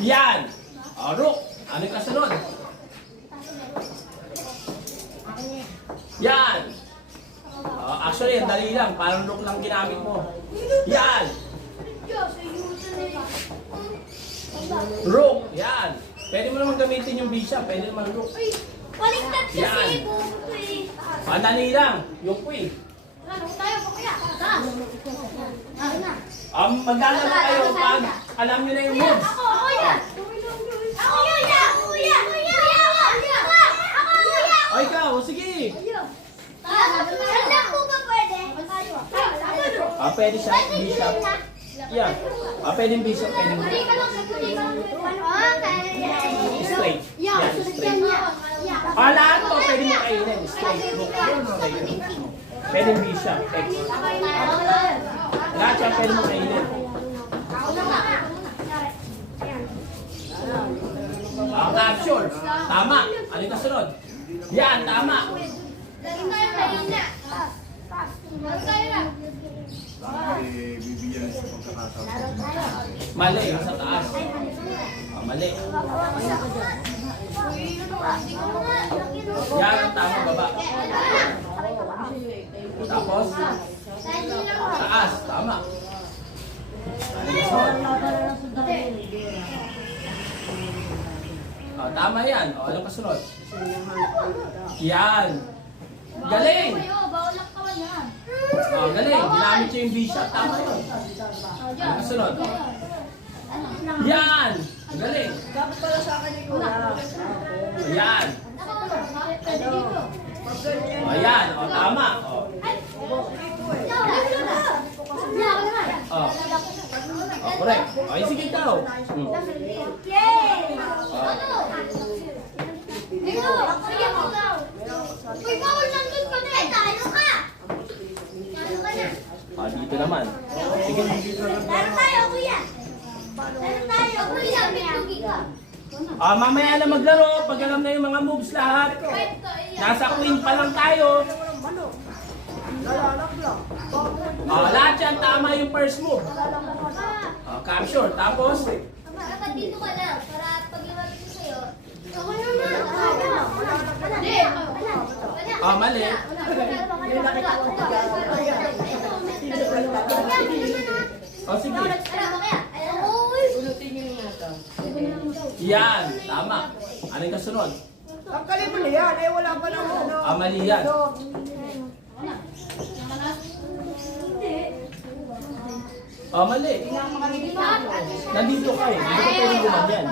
Yan. Rook. Ano yung kasunod? Yan. Actually, ang dali lang. Parang rook lang ginamit mo. Yan. Rook. Yan. Pwede mo naman gamitin yung bishop. Pwede naman rook. Baliktad kasi. Ang dali lang. Yung queen. Maglalaro kayo pag alam nyo na yung moves. Ako yan. O ikaw, sige. Saan po ba pwede? Pwede siya, bishop. Yan. Pwedeng bishop, pwedeng rook. Straight. Yan, straight. Lahat to, pwede mo kainin. Straight, rook. Pwedeng bishop, X. Lahat siya, pwede mo kainin. Capture. Tama. Ano yung kasunod? Yan, tama. Bibigyan sa pagkakataon. Mali, sa taas. Mali. Yan, tama, baba. Tapos, taas, tama. Tama yan. Anong kasunod? Yan. Galing! Galing. Ginamit siya yung bishop. Tama yun. Anong kasunod? Yan! Galing. Dapat pala sa akin yung wala. Yan. Ayan. Tama. Correct. Sige daw. Dito naman. Sige. Mamaya na maglaro pag alam na yung mga moves lahat. Nasa queen pa lang tayo. Lahat yan tama yung first move. Capture. Tapos Dapat dito ka lang para pag iwag ko sa'yo. mali. Sige. Yan. Tama. Ano yung kasunod? Ang kalimuli yan, wala pa naman ano. Mali yan. Mali. Nandito ka eh. Hindi ka pwede gumanyan.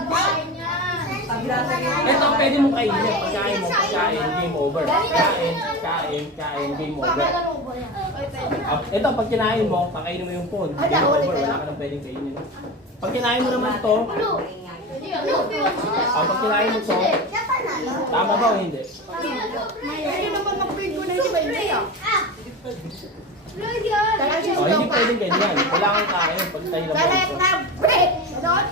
Ito pwede mo kainin. Pagkain mo, pagkain, game over. Kain, game over. Ito, pag kinain mo, pakainin mo yung phone. Game over, wala ka nang pwedeng kainin. Pag kinain mo naman ito, pag kinain mo ito, tama ba o hindi? Hindi naman mag-print ko na hindi ba hindi ah. Hindi pwedeng ganyan. Wala kang kain pag tayo na Correct na break! Ganon?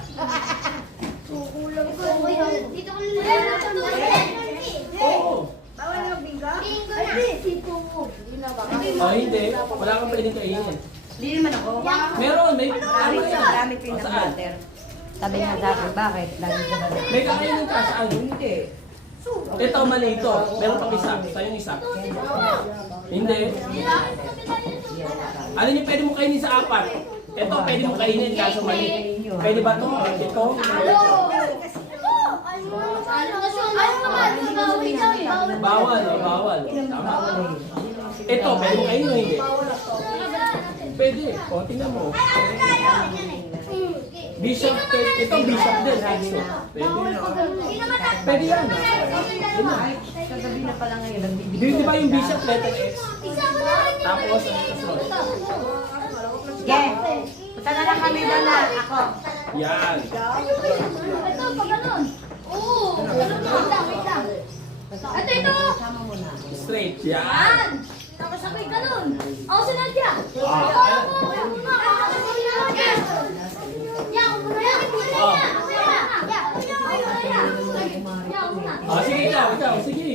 Dito ko lang. Oo. Bawal na magbingga? Bingo na. Hindi. Wala kang pwedeng kainin. Hindi naman ako. Meron, may Gamit ano siya, yan? gamit ko yung Saan? butter. Sabi nga sa akin, bakit? Lagi ko na May kakainin ka saan? Hindi. Ito, mali ito. Meron pang isa. Sa'yo yung isa. Hindi. Ano yung pwede mo kainin sa apat? Ito, pwede mo kainin kaso mali. Pwede ba ito? Ito? Bawal. Bawal. Tama. Ito, pwede mo kainin o hindi? Pwede. O, tingnan mo. Bishop, ito bishop din. Bishop. Pwede. Pwede yan. Kagabi na pala ngayon, nagbibigay. Di ba yung bishop letter X? Tapos, ano kasunod? Sige, punta na lang kami doon na ako. Yan. Ito. Sama mo na. Straight. Yan. Yan. Tapos sabay ganun. Ako si Nadia. Sige ikaw. Sige.